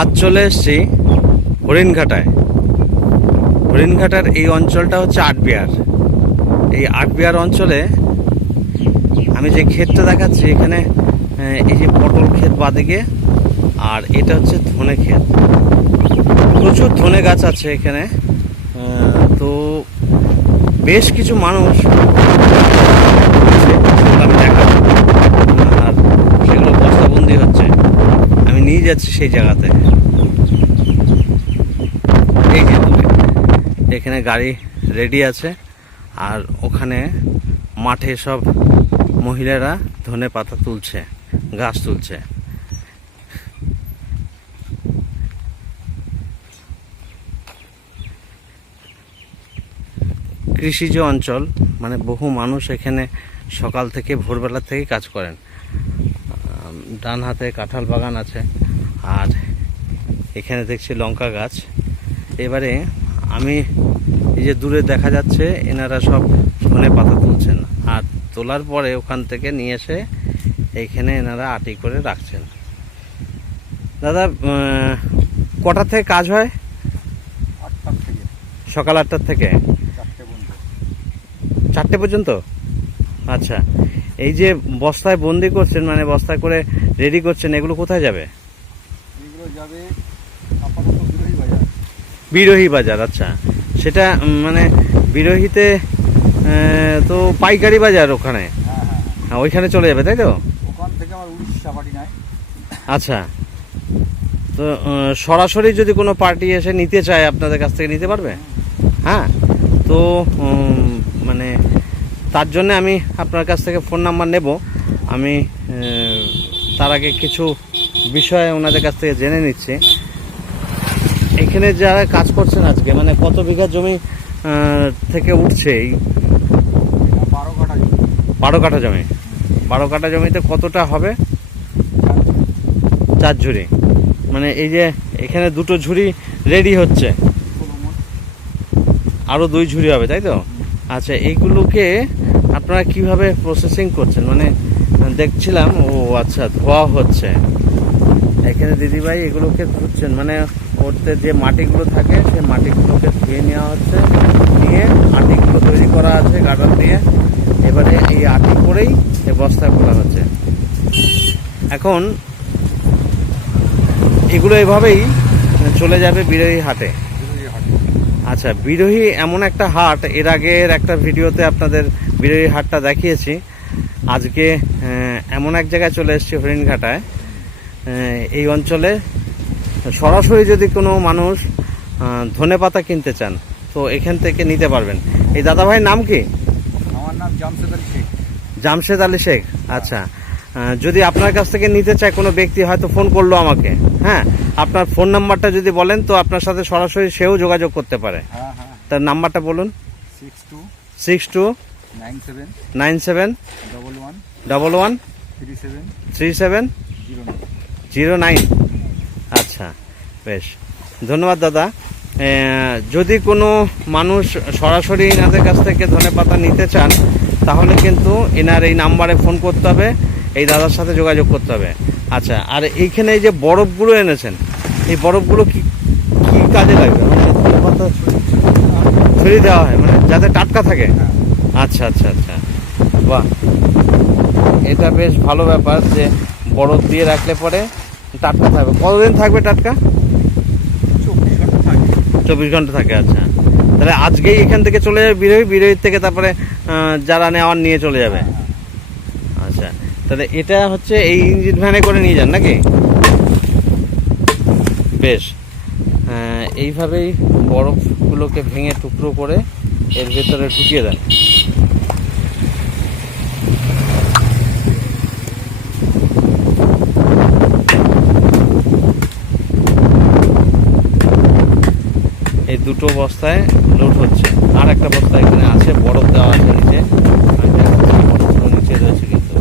আজ চলে এসেছি হরিণঘাটায়। হরিণঘাটার এই অঞ্চলটা হচ্ছে আটবিহার। এই আটবিহার অঞ্চলে আমি যে ক্ষেতটা দেখাচ্ছি, এখানে এই যে পটল ক্ষেত বাদিকে, আর এটা হচ্ছে ধনে ক্ষেত। প্রচুর ধনে গাছ আছে এখানে। তো বেশ কিছু মানুষ আমি দেখাবো, আর সেগুলো বস্তাবন্দি হচ্ছে। আমি নিয়ে যাচ্ছি সেই জায়গাতে। এই যে এখানে গাড়ি রেডি আছে, আর ওখানে মাঠে সব মহিলারা ধনে পাতা তুলছে, গাছ তুলছে। কৃষিজ অঞ্চল, মানে বহু মানুষ এখানে সকাল থেকে ভোরবেলা থেকে কাজ করেন। ডান হাতে কাঁঠাল বাগান আছে, আর এখানে দেখছি লঙ্কা গাছ। এবারে আমি এই যে দূরে দেখা যাচ্ছে, এনারা সব ধনে পাতা তুলছেন, আর তোলার পরে ওখান থেকে নিয়ে এসে এইখানে এনারা আটি করে রাখছেন। দাদা, কটা থেকে কাজ হয়? 8টার থেকে, সকাল 8টার থেকে 4টে পর্যন্ত। আচ্ছা, এই যে বস্তায় বন্দি করছেন, মানে বস্তায় করে রেডি করছেন, এগুলো কোথায় যাবে? এগুলো যাবে আপাতত বিরোহী বাজার। বিরোহী বাজার, আচ্ছা। সেটা মানে বিরোহীতে তো পাইকারি বাজার ওখানে, হ্যাঁ, ওইখানে চলে যাবে, তাই তো? ওখান থেকে আমার উড়িষ্যা পার্টি নাই। আচ্ছা, তো সরাসরি যদি কোনো পার্টি এসে নিতে চায় আপনাদের কাছ থেকে নিতে পারবে? হ্যাঁ, তো মানে তার জন্য আমি আপনার কাছ থেকে ফোন নাম্বার নেব। আমি তার আগে কিছু বিষয় ওনাদের কাছ থেকে জেনে নিচ্ছি। এখানে যারা কাজ করছেন আজকে, মানে কত বিঘা জমি থেকে উঠছে? এই 12 কাঠা জমি। 12 কাঠা জমি। 12 কাঠা জমিতে কতটা হবে? 4 ঝুড়ি। মানে এই যে এখানে 2টো ঝুড়ি রেডি হচ্ছে, আরও 2 ঝুড়ি হবে, তাই তো? আচ্ছা, এইগুলোকে আপনারা কিভাবে প্রসেসিং করছেন? মানে দেখছিলাম, ও আচ্ছা, ধোয়া হচ্ছে এখানে। দিদিভাই এগুলোকে ধুচ্ছেন, মানে ওতে যে মাটিগুলো থাকে সেই মাটিগুলোকে ধুয়ে নেওয়া হচ্ছে, নিয়ে আটিগুলো তৈরি করা আছে গার্ডার দিয়ে। এবারে এই আটি করেই এই বস্তা খোলা হচ্ছে। এখন এগুলো এভাবেই চলে যাবে বিরোহী হাটে। আচ্ছা, বিরোহী এমন একটা হাট, এর আগের একটা ভিডিওতে আপনাদের বিরোহী হাটটা দেখিয়েছি। আজকে এমন এক জায়গায় চলে এসেছি, হরিণঘাটায়। এই অঞ্চলে সরাসরি যদি কোনো মানুষ ধনে পাতা কিনতে চান, তো এখান থেকে নিতে পারবেন। এই দাদা ভাইয়ের নাম কি? আমার নাম জামশেদ আলী শেখ। জামশেদ আলী শেখ, আচ্ছা। যদি আপনার কাছ থেকে নিতে চায় কোনো ব্যক্তি, হয়তো ফোন করলো আমাকে, হ্যাঁ, আপনার ফোন নাম্বারটা যদি বলেন, তো আপনার সাথে সরাসরি সেও যোগাযোগ করতে পারে। হ্যাঁ হ্যাঁ, তার নাম্বারটা বলুন। 62 97 97 11 11 37 37 09। আচ্ছা, বেশ, ধন্যবাদ দাদা। যদি কোনো মানুষ সরাসরি এনাদের কাছ থেকে ধনেপাতা নিতে চান, তাহলে কিন্তু এনার এই নাম্বারে ফোন করতে হবে, এই দাদার সাথে যোগাযোগ করতে হবে। আচ্ছা, আর এইখানে এই যে বরফগুলো এনেছেন, এই বরফগুলো কি কি কাজে লাগবে? মানে ধনেপাতা ছড়িয়ে দেওয়া হয়, মানে যাতে টাটকা থাকে। আচ্ছা আচ্ছা আচ্ছা, বাহ, এটা বেশ ভালো ব্যাপার যে বরফ দিয়ে রাখলে পরে টাটকা থাকবে। কতদিন থাকবে টাটকা? 24 ঘন্টা থাকে। আচ্ছা, তাহলে আজকেই এখান থেকে চলে যাবে বিরোহীর থেকে, তারপরে যারা নেওয়ার নিয়ে চলে যাবে। আচ্ছা, তাহলে এটা হচ্ছে এই ইঞ্জিন ভ্যানে করে নিয়ে যান নাকি? বেশ, এইভাবেই বরফগুলোকে ভেঙে টুকরো করে এর ভেতরে ঢুকিয়ে দেন। এই 2টো বস্তায় লোড হচ্ছে, আর একটা বস্তা এখানে আছে, বরফ দেওয়া আছে নিচে, বরফগুলো নিচে রয়েছে, কিন্তু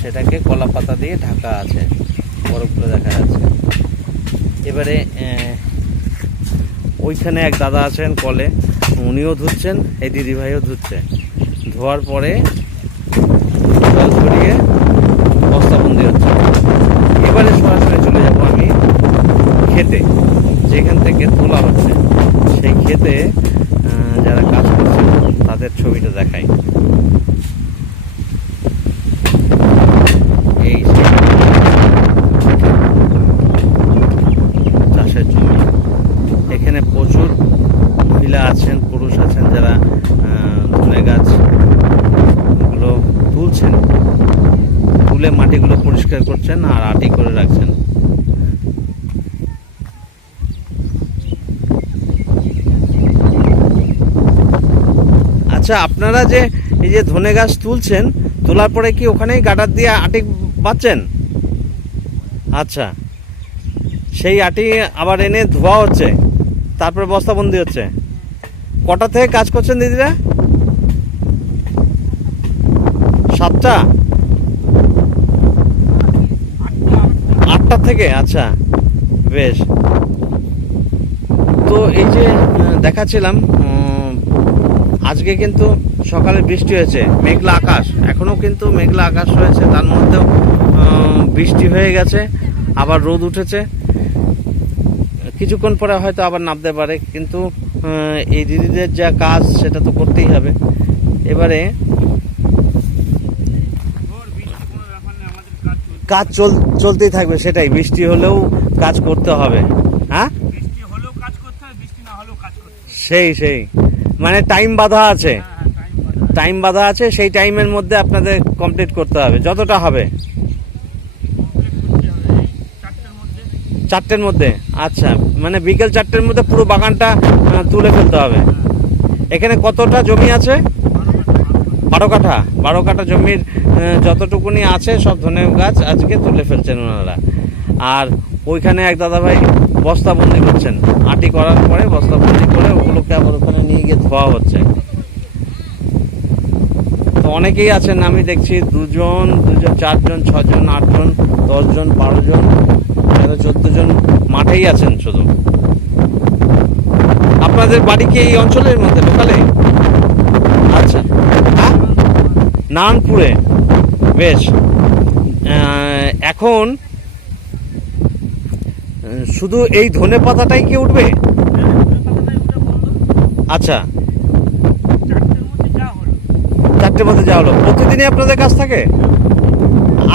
সেটাকে কলা পাতা দিয়ে ঢাকা আছে, বরফগুলো দেখা যাচ্ছে। এবারে ওইখানে এক দাদা আছেন কলে, উনিও ধুচ্ছেন, এই দিদিভাইও ধুচ্ছে। ধোয়ার পরে জল ছড়িয়ে বস্তাবন্দি হচ্ছে। এবারে সরাসরি চলে যাব আমি তুলে মাটিগুলো পরিষ্কার করছেন আর আটি করে রাখছেন। আচ্ছা, আপনারা যে এই যে ধনে গাছ তুলছেন, তোলার পরে কি ওখানেই গাটার দিয়ে আটি বাঁধছেন? আচ্ছা, সেই আটি আবার এনে ধোয়া হচ্ছে, তারপরে বস্তাবন্দি হচ্ছে। কটা থেকে কাজ করছেন দিদিরা? 7টা 8টা থেকে? আচ্ছা, বেশ। তো এই যে দেখাচ্ছিলাম, আজকে কিন্তু সকালে বৃষ্টি হয়েছে, মেঘলা আকাশ, এখনও কিন্তু মেঘলা আকাশ রয়েছে, তার মধ্যেও বৃষ্টি হয়ে গেছে, আবার রোদ উঠেছে। কিছুক্ষণ পরে হয়তো আবার নামতে পারে, কিন্তু এই দিদিদের যা কাজ সেটা তো করতেই হবে। এবারে কাজ চলতেই থাকবে, সেটাই, বৃষ্টি হলেও কাজ করতে হবে। হ্যাঁ, সেই মানে টাইম বাঁধা আছে, টাইম বাঁধা আছে, সেই টাইমের মধ্যে আপনাদের কমপ্লিট করতে হবে যতটা হবে। 4টের মধ্যে? আচ্ছা, মানে বিকেল 4টের মধ্যে পুরো বাগানটা তুলে ফেলতে হবে। এখানে কতটা জমি আছে? 12 কাঠা। 12 কাঠা জমির যতটুকুনি আছে সব ধনে গাছ আজকে তুলে ফেলছেন ওনারা। আর ওইখানে এক দাদাভাই বস্তাবন্দি করছেন, আটি করার পরে বস্তাবন্দি করে ওগুলোকে আবার ওখানে নিয়ে গিয়ে ধোয়া হচ্ছে। তো অনেকেই আছেন, আমি দেখছি 2 জন, 4 জন, 6 জন, 8 জন, 10 জন, 12 জন, 14 জন মাঠেই আছেন শুধু। আপনাদের বাড়ি কি এই অঞ্চলের মধ্যে, লোকালে? আচ্ছা, হ্যাঁ, নারায়ণপুরে। বেশ। এখন শুধু এই ধনে পাতাটাই কি উঠবে? আচ্ছা, 4টের মধ্যে যা হলো। প্রতিদিনই আপনাদের কাছ থাকে?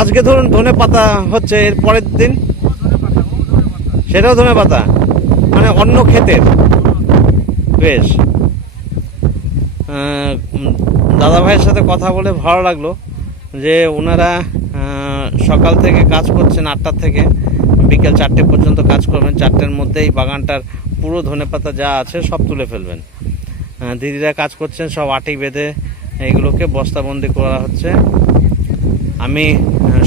আজকে ধরুন ধনে পাতা হচ্ছে, এর পরের দিন সেটাও ধনে পাতা, মানে অন্য ক্ষেতের। বেশ। দাদা ভাইয়ের সাথে কথা বলে ভালো লাগলো যে ওনারা সকাল থেকে কাজ করছেন, 8টা থেকে বিকেল 4টে পর্যন্ত কাজ করবেন। 4টের মধ্যেই বাগানটার পুরো ধনেপাতা যা আছে সব তুলে ফেলবেন। দিদিরা কাজ করছেন, সব আটি বেঁধে এইগুলোকে বস্তাবন্দি করা হচ্ছে। আমি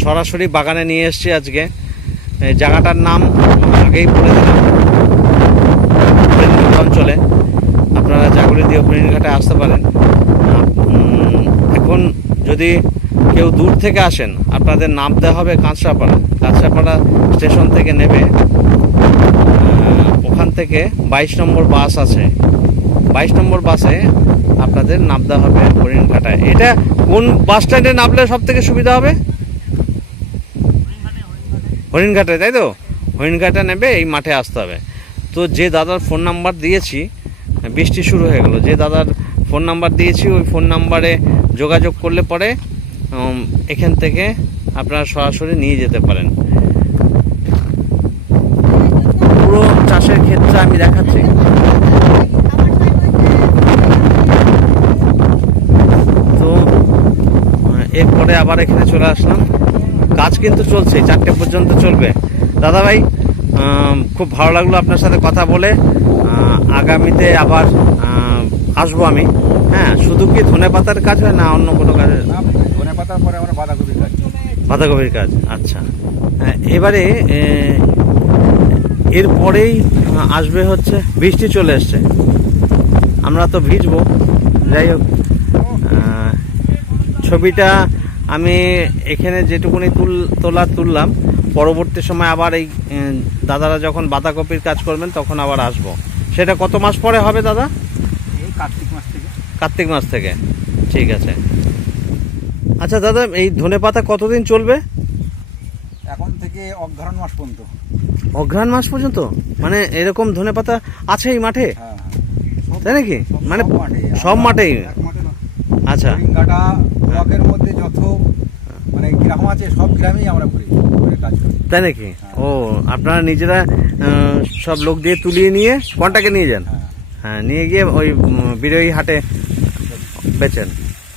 সরাসরি বাগানে নিয়ে এসেছি আজকে। এই জায়গাটার নাম আগেই বলে দিলাম, অঞ্চলে আপনারা জাগুলিদিয়া হরিণঘাটে আসতে পারেন। এখন যদি কেউ দূর থেকে আসেন, আপনাদের নামতে হবে কাঁচরাপাড়া স্টেশন থেকে নেবে। ওখান থেকে 22 নম্বর বাস আছে, 22 নম্বর বাসে আপনাদের নামতে হবে হরিণঘাটায়। এটা কোন বাস স্ট্যান্ডে নামলে সব থেকে সুবিধা হবে? হরিণঘাটে, তাই তো? হরিণঘাটে নেবে, এই মাঠে আসতে হবে। তো যে দাদার ফোন নাম্বার দিয়েছি, বৃষ্টি শুরু হয়ে গেল, যে দাদার ফোন নাম্বার দিয়েছি ওই ফোন নাম্বারে যোগাযোগ করলে পরে এখান থেকে আপনারা সরাসরি নিয়ে যেতে পারেন। পুরো চাষের ক্ষেত্রে আমি দেখাচ্ছি। তো এরপরে আবার এখানে চলে আসলাম। কাজ কিন্তু চলছে, 4টে পর্যন্ত চলবে। দাদা ভাই, খুব ভালো লাগলো আপনার সাথে কথা বলে। আগামীতে আবার আসবো আমি। হ্যাঁ, শুধু কি ধনে পাতার কাজ হয় না অন্য কোনো কাজ? ধনে পাতার পরে আমরা বাঁধাকপির কাজ। বাঁধাকপির কাজ, আচ্ছা। এবারে এরপরেই আসবে হচ্ছে, বৃষ্টি চলে এসছে, আমরা তো ভিজবো। যাই হোক, ছবিটা আমি এখানে যেটুকুনি তুললাম, পরবর্তী সময় আবার এই দাদারা যখন বাঁধাকপির কাজ করবেন তখন আবার আসবো। সেটা কত মাস পরে হবে দাদা? এই কার্তিক মাস থেকে। কার্তিক মাস থেকে, ঠিক আছে। আচ্ছা দাদা, এই ধনেপাতা কতদিন চলবে? এখন থেকে অঘ্রাণ মাস পর্যন্ত। অঘ্রাণ মাস পর্যন্ত? মানে এরকম ধনেপাতা আছে এই মাঠে? হ্যাঁ, তাই নাকি? মানে সব মাঠেই। আচ্ছা, হরিণঘাটা ব্লকের মধ্যে যত মানে গ্রাম আছে সব গ্রামেই আমরা করি কাজ করি। তাই নাকি? ও, আপনারা নিজেরা সব লোক দিয়ে তুলিয়ে নিয়ে কন্টাকে নিয়ে যান? হ্যাঁ, নিয়ে গিয়ে ওই বিরোহী হাটে বেচেন,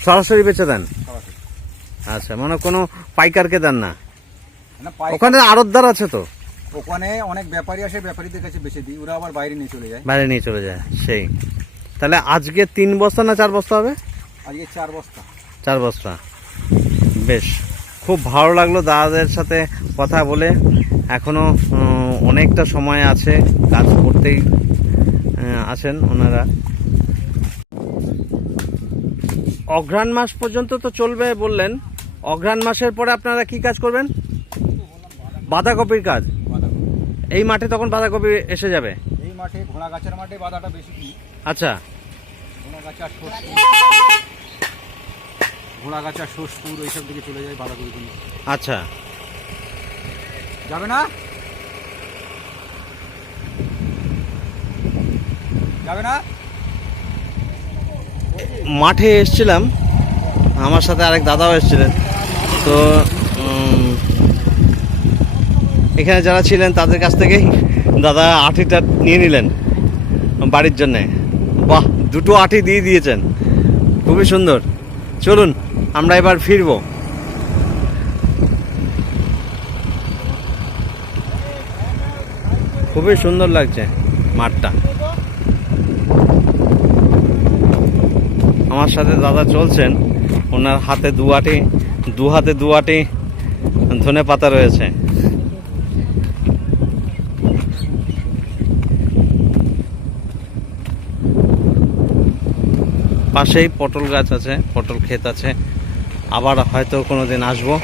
সরাসরি বেচে দেন? আচ্ছা, মানে কোনো পাইকারকে দেন না? না পাই, ওখানে আড়তদার আছে তো? ওখানে অনেক ব্যাপারী আসে, ব্যাপারীদের কাছে বেচে দিই, ওরা আবার বাইরে নিয়ে চলে যায়। বাইরে নিয়ে চলে যায় সেই। তাহলে আজকে 3 বস্তা না 4 বস্তা হবে? আজকে 4 বস্তা। 4 বস্তা। বেশ, খুব ভালো লাগলো দাদাদের সাথে কথা বলে। এখনো অনেকটা সময় আছে, কাজ করতেই আছেন ওনারা। অঘ্রাণ মাস পর্যন্ত তো চলবে বললেন, অঘ্রাণ মাসের পরে আপনারা কি কাজ করবেন? বাঁধাকপির কাজ। বাঁধাকপি এই মাঠে তখন বাঁধাকপি এসে যাবে? এই মাঠে, ঘোড়া গাছের মাঠে বাঁধাটা বেশি দিই। আচ্ছা, ঘোড়া গাছ আর ষষ্ঠপুর, ঘোড়া গাছ আর ষষ্ঠপুর এইসব দিকে চলে যায় বাঁধাকপি গুলো। আচ্ছা। যাবে না, যাবে না। মাঠে এসছিলাম, আমার সাথে আরেক দাদাও এসেছিলেন, তো এখানে যারা ছিলেন তাদের কাছ থেকেই দাদা আটিটা নিয়ে নিলেন বাড়ির জন্যে। বাহ, 2টো আটি দিয়ে দিয়েছেন, খুবই সুন্দর। চলুন আমরা এবার ফিরবো। খুবই সুন্দর লাগছে মাঠটা। আমার সাথে দাদা চলছেন, ওনার হাতে দু হাতে 2 আটি ধনে পাতা রয়েছে। পাশেই পটল গাছ আছে, পটল ক্ষেত আছে। আবার হয়তো কোনোদিন আসবো।